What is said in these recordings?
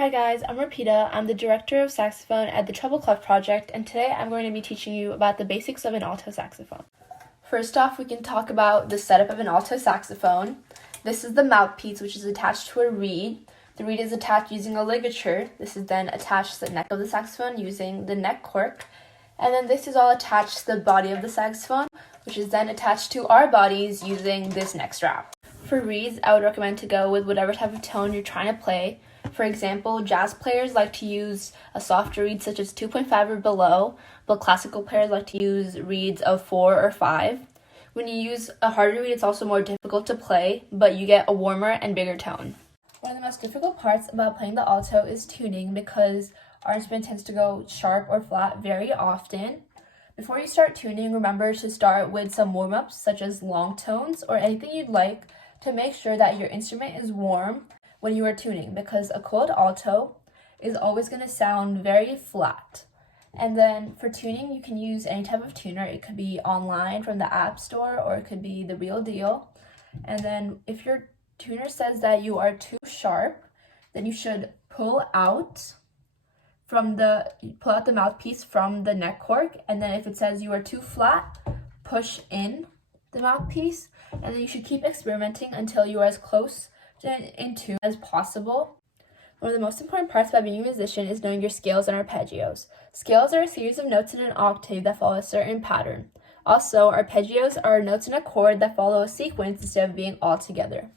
Hi guys, I'm Arpita. I'm the director of saxophone at the Treble Clef Project, and today I'm going to be teaching you about the basics of an alto saxophone. First off, we can talk about the setup of an alto saxophone. This is the mouthpiece, which is attached to a reed. The reed is attached using a ligature. This is then attached to the neck of the saxophone using the neck cork. And then this is all attached to the body of the saxophone, which is then attached to our bodies using this neck strap. For reeds, I would recommend to go with whatever type of tone you're trying to play. For example, jazz players like to use a softer reed such as 2.5 or below, but classical players like to use reeds of 4 or 5. When you use a harder reed, it's also more difficult to play, but you get a warmer and bigger tone. One of the most difficult parts about playing the alto is tuning because our instrument tends to go sharp or flat very often. Before you start tuning, remember to start with some warm-ups such as long tones or anything you'd like to make sure that your instrument is warm when you are tuning, because a cold alto is always going to sound very flat. And then for tuning, you can use any type of tuner. It could be online from the App Store, or it could be the real deal. And then if your tuner says that you are too sharp, then you should pull out the mouthpiece from the neck cork. And then if it says you are too flat, push in the mouthpiece. And then you should keep experimenting until you are as close in tune as possible. One of the most important parts about being a musician is knowing your scales and arpeggios. Scales are a series of notes in an octave that follow a certain pattern. Also, arpeggios are notes in a chord that follow a sequence instead of being all together.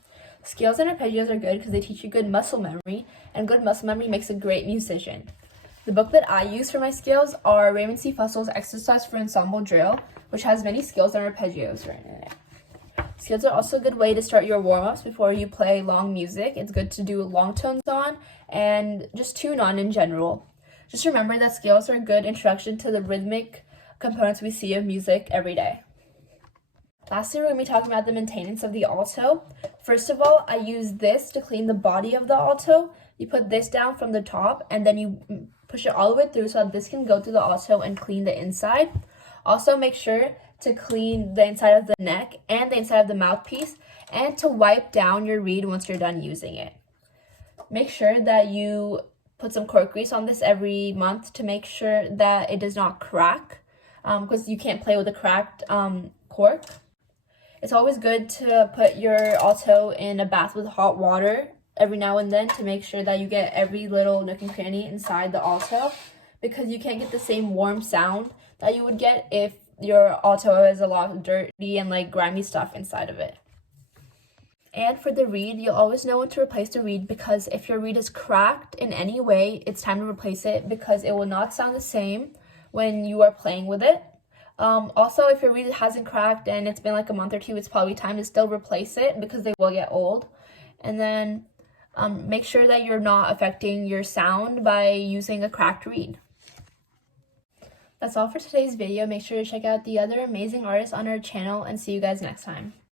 Scales and arpeggios are good because they teach you good muscle memory, and good muscle memory makes a great musician. The book that I use for my scales are Raymond C. Fussel's Exercise for Ensemble Drill, which has many scales and arpeggios written in it. Scales are also a good way to start your warm-ups before you play long music. It's good to do long tones on and just tune on in general. Just remember that scales are a good introduction to the rhythmic components we see of music every day. Lastly, we're going to be talking about the maintenance of the alto. First of all, I use this to clean the body of the alto. You put this down from the top and then you push it all the way through so that this can go through the alto and clean the inside. Also, make sure to clean the inside of the neck and the inside of the mouthpiece, and to wipe down your reed once you're done using it. Make sure that you put some cork grease on this every month to make sure that it does not crack, because you can't play with a cracked cork. It's always good to put your alto in a bath with hot water every now and then to make sure that you get every little nook and cranny inside the alto, because you can't get the same warm sound that you would get if your alto has a lot of dirty and grimy stuff inside of it. And for the reed, you'll always know when to replace the reed, because if your reed is cracked in any way, it's time to replace it, because it will not sound the same when you are playing with it. Also, if your reed hasn't cracked and it's been like a month or two, it's probably time to still replace it because they will get old. And then make sure that you're not affecting your sound by using a cracked reed. That's all for today's video. Make sure to check out the other amazing artists on our channel, and see you guys next time.